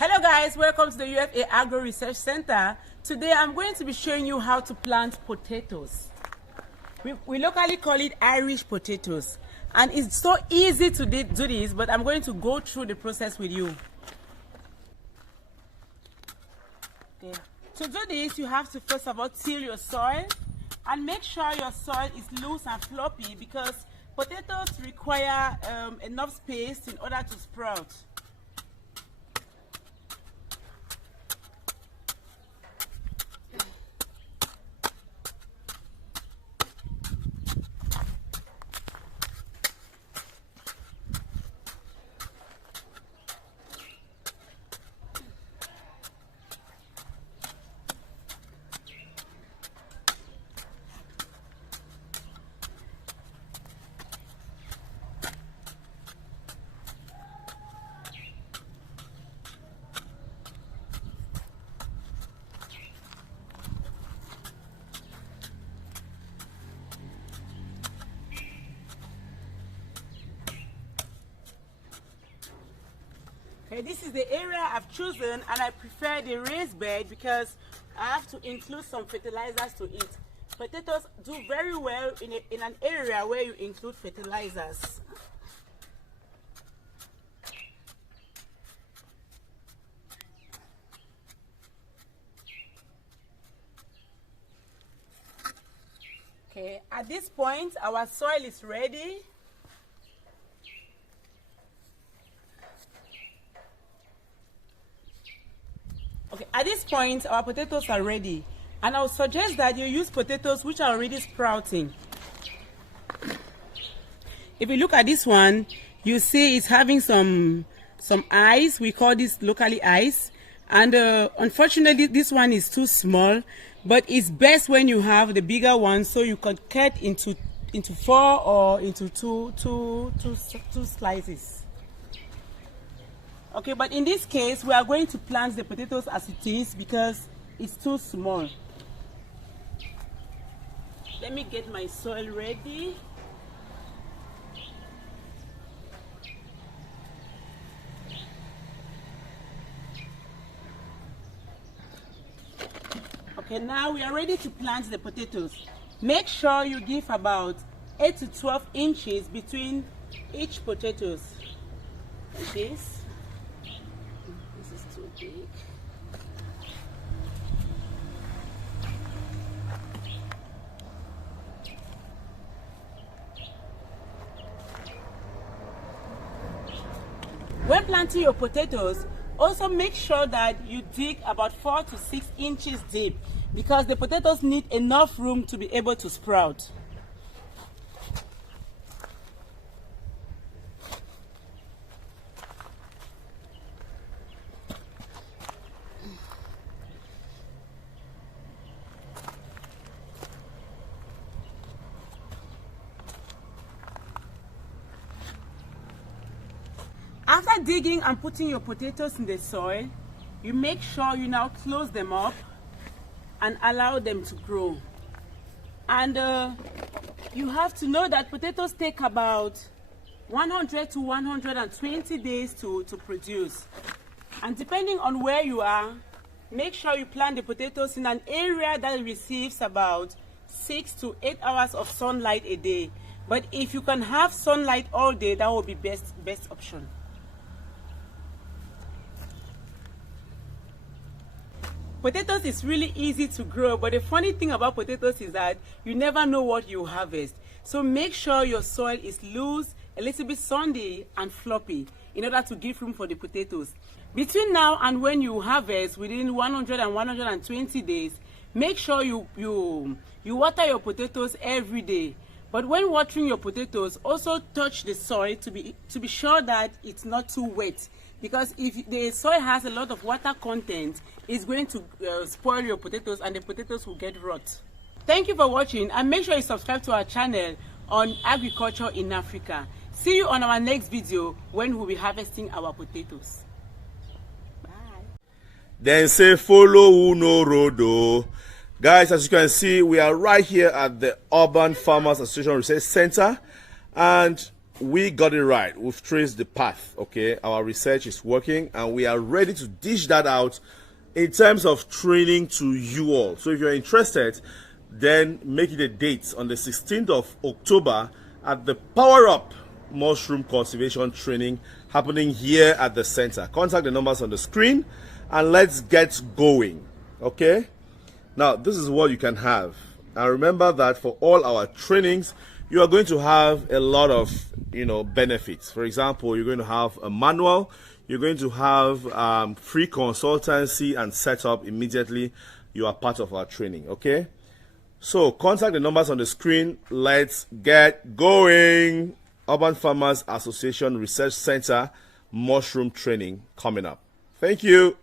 Hello guys, welcome to the UFA Agro Research Center. Today I'm going to be showing you how to plant potatoes. We locally call it Irish potatoes, and it's so easy to do this, but I'm going to go through the process with you. Okay. To do this, you have to first of all till your soil and make sure your soil is loose and floppy, because potatoes require enough space in order to sprout. Okay, this is the area I've chosen, and I prefer the raised bed because I have to include some fertilizers to it. Potatoes do very well in an area where you include fertilizers. Okay, at this point our soil is ready. Okay, at this point our potatoes are ready, and I would suggest that you use potatoes which are already sprouting. If you look at this one, you see it's having some eyes. We call this locally eyes, and unfortunately this one is too small, but it's best when you have the bigger one, so you can cut into 4 or into two slices. Okay, but in this case we are going to plant the potatoes as it is because it's too small. Let me get my soil ready. Okay, now we are ready to plant the potatoes. Make sure you give about 8 to 12 inches between each potatoes. Like this. This is too big. When planting your potatoes, also make sure that you dig about 4 to 6 inches deep, because the potatoes need enough room to be able to sprout. After digging and putting your potatoes in the soil, you make sure you now close them up and allow them to grow. And you have to know that potatoes take about 100 to 120 days to produce. And depending on where you are, make sure you plant the potatoes in an area that receives about 6 to 8 hours of sunlight a day. But if you can have sunlight all day, that will be best option. Potatoes is really easy to grow, but the funny thing about potatoes is that you never know what you harvest. So make sure your soil is loose, a little bit sandy and floppy in order to give room for the potatoes. Between now and when you harvest, within 100 and 120 days, make sure you water your potatoes every day. But when watering your potatoes, also touch the soil to be sure that it's not too wet. Because if the soil has a lot of water content, it's going to spoil your potatoes and the potatoes will get rot. Thank you for watching, and make sure you subscribe to our channel on agriculture in Africa. See you on our next video when we'll be harvesting our potatoes. Bye. Then say follow who no road. Guys, as you can see, we are right here at the Urban Farmers Association Research Center, and we got it right. We've traced the path, okay? Our research is working, and we are ready to dish that out in terms of training to you all. So if you're interested, then make it a date on the 16th of October at the Power Up Mushroom Cultivation Training happening here at the center. Contact the numbers on the screen and let's get going, okay? Now, this is what you can have. And remember that for all our trainings, you are going to have a lot of, benefits. For example, you're going to have a manual, you're going to have free consultancy and setup immediately you are part of our training, okay? So contact the numbers on the screen. Let's get going. Urban Farmers Association Research Center Mushroom Training coming up. Thank you.